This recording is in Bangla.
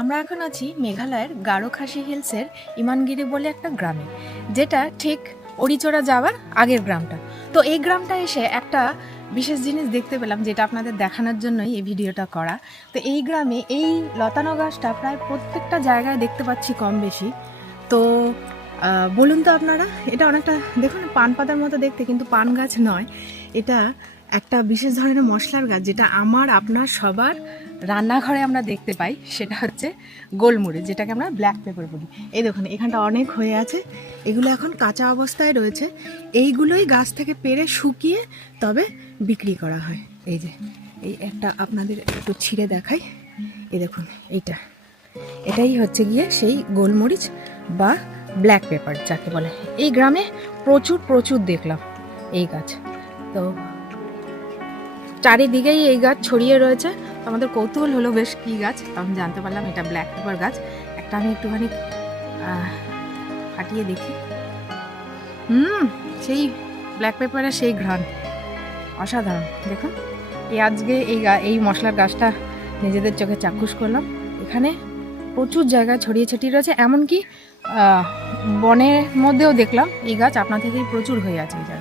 আমরা এখন আছি মেঘালয়ের গারোখাসি হিলসের ইমানগিরি বলে একটা গ্রামে, যেটা ঠিক অরিচোরা যাওয়ার আগের গ্রামটা। তো এই গ্রামটা এসে একটা বিশেষ জিনিস দেখতে পেলাম, যেটা আপনাদের দেখানোর জন্যই এই ভিডিওটা করা। তো এই গ্রামে এই লতানো গাছটা প্রায় প্রত্যেকটা জায়গায় দেখতে পাচ্ছি কম বেশি। তো বলুন তো আপনারা, এটা অনেকটা দেখুন পান পাতার মতো দেখতে, কিন্তু পান গাছ নয়, এটা একটা বিশেষ ধরনের মশলার গাছ, যেটা আমার আপনার সবার রান্নাঘরে আমরা দেখতে পাই। সেটা হচ্ছে গোলমরিচ, যেটাকে আমরা ব্ল্যাক পেপার বলি। এই দেখুন এখানটা অনেক হয়ে আছে, এগুলো এখন কাঁচা অবস্থায় রয়েছে। এইগুলোই গাছ থেকে পেড়ে শুকিয়ে তবে বিক্রি করা হয়। এই যে এই একটা আপনাদের একটু ছিঁড়ে দেখাই, এই দেখুন এটাই হচ্ছে গিয়ে সেই গোলমরিচ বা ব্ল্যাক পেপার যাকে বলে। এই গ্রামে প্রচুর প্রচুর দেখলাম এই গাছ। তো চারিদিকেই এই গাছ ছড়িয়ে রয়েছে। তো আমাদের কৌতূহল হলো বেশ কী গাছ, তখন জানতে পারলাম এটা ব্ল্যাক পেপার গাছ। একটা আমি একটুখানি ফাটিয়ে দেখি। সেই ব্ল্যাক পেপারের সেই ঘ্রাণ অসাধারণ। দেখুন আজকে এই মশলার গাছটা নিজেদের চোখে চাক্ষুষ করলাম। এখানে প্রচুর জায়গায় ছড়িয়ে ছিটিয়ে রয়েছে, এমনকি বনের মধ্যেও দেখলাম এই গাছ আপনা থেকেই প্রচুর হয়ে আছে এই জায়গায়।